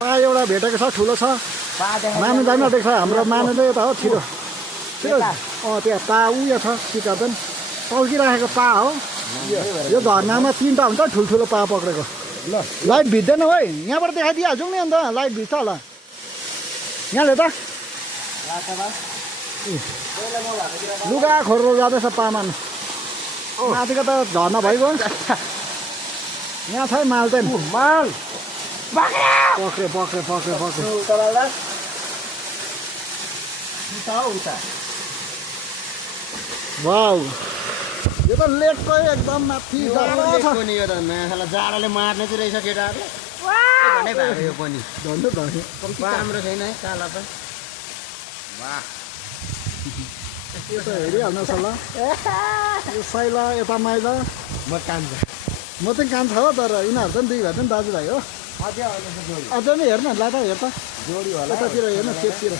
एउटा भेटेको छ ठुलो छ मानु जान देख्छ हाम्रो मानु चाहिँ यता हो छिटो छिटो त्यहाँ पा उयो छ टिका पनि टल्किराखेको पा हो यो झर्नामा तीनटा हुन्छ ठुल्ठुलो पा पक्रेको ल लाइट भिज्दैन है यहाँबाट देखाइदिइहाल्छौँ नि अन्त लाइट भिज्छ होला यहाँले त लुगा खोर्रो जाँदैछ पा मार्नु माथिको त झर्ना भइगयो यहाँ छ है माल चाहिँ माल पक्रे पक्रे पक्रे पक्रे वाउ यो त लेकको एकदम माथि जाडो छ जाडोले मार्ने चाहिँ रहेछ केटाहरूले यो पनि धन्य धन्य राम्रो छैन है काला त यो त हेरिहाल्नुहोस् होला यो साइला यता माइला म कान्छ म चाहिँ कान्छ हो तर यिनीहरू चाहिँ दुई भाइ चाहिँ दाजुभाइ हो अझ नि हेर्नु ल त हेर त जोडी होला यतातिर हेर्नु चेपतिर